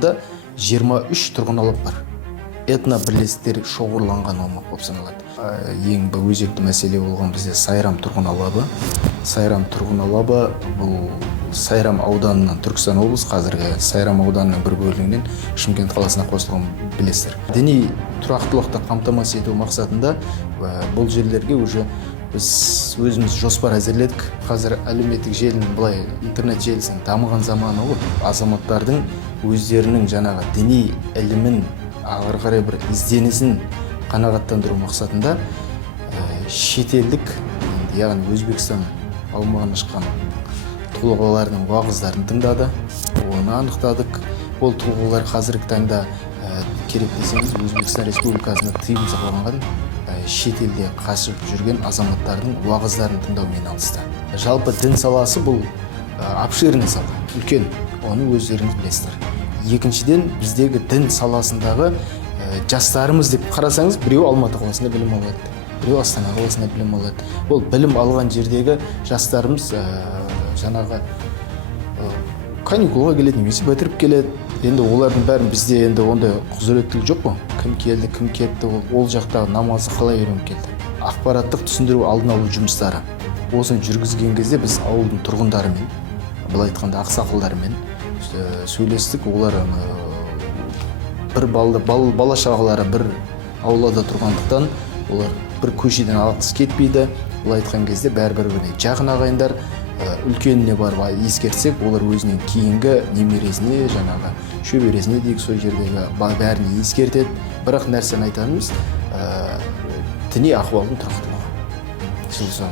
ауданда 23 тұрғын алап бар. Этно бірлестіктер шоғырланған аумақ болып саналады. Ең бір өзекті мәселе болған бізде Сайрам тұрғын алабы. Сайрам тұрғын алабы бұл Сайрам ауданынан, Түркістан облысы қазіргі Сайрам ауданының бір бөлігінен Шымкент қаласына қосылған білесіздер. Діни тұрақтылықты қамтамасыз ету мақсатында бұл жерлерге уже біз өзіміз жоспар әзірледік. Қазір әлеуметтік желінің былай интернет желісінің дамыған заманы ғой. Азаматтардың өздерінің жаңағы діни ілімін ары қарай бір ізденісін қанағаттандыру мақсатында шетелдік, яғни Өзбекстан аумағынан шыққан тұлғалардың уағыздарын тыңдады, оны анықтадық. Ол тұлғалар қазіргі таңда керек десеңіз Өзбекстан Республикасында тыйым салынған шетелде қашып жүрген азаматтардың уағыздарын тыңдаумен алысты. Жалпы дін саласы бұл обширный сала, үлкен, оны өздеріңіз білесіздер. Екіншіден, біздегі дін саласындағы жастарымыз деп қарасаңыз, біреу Алматы қаласында білім алады, біреу Астана қаласында білім алады. Ол білім алған жердегі жастарымыз жаңағы каникулға келеді, немесе бітіріп келеді. Енді олардың бәрін бізде енді ондай құзыреттілік жоқ қой. Кім келді, кім кетті, ол жақтағы намазы қалай үйреніп келді. Ақпараттық түсіндіру, алдын алу жұмыстары. Осыны жүргізген кезде біз ауылдың тұрғындарымен, былай айтқанда ақсақалдармен сөйлестік. Олар бір бала шағалары бір аулада тұрғандықтан, олар бір көшеден алғысы кетпейді. Былай айтқан кезде бәрі-біріне жақын ағайындар. Үлкеніне барып ескертсек, олар өзінен кейінгі немересіне, жаңағы шөбересіне дейік сол жердегі бәріне ескертеді. Бірақ нәрсені айтамыз, діни ахуалдың тұрақтылығы.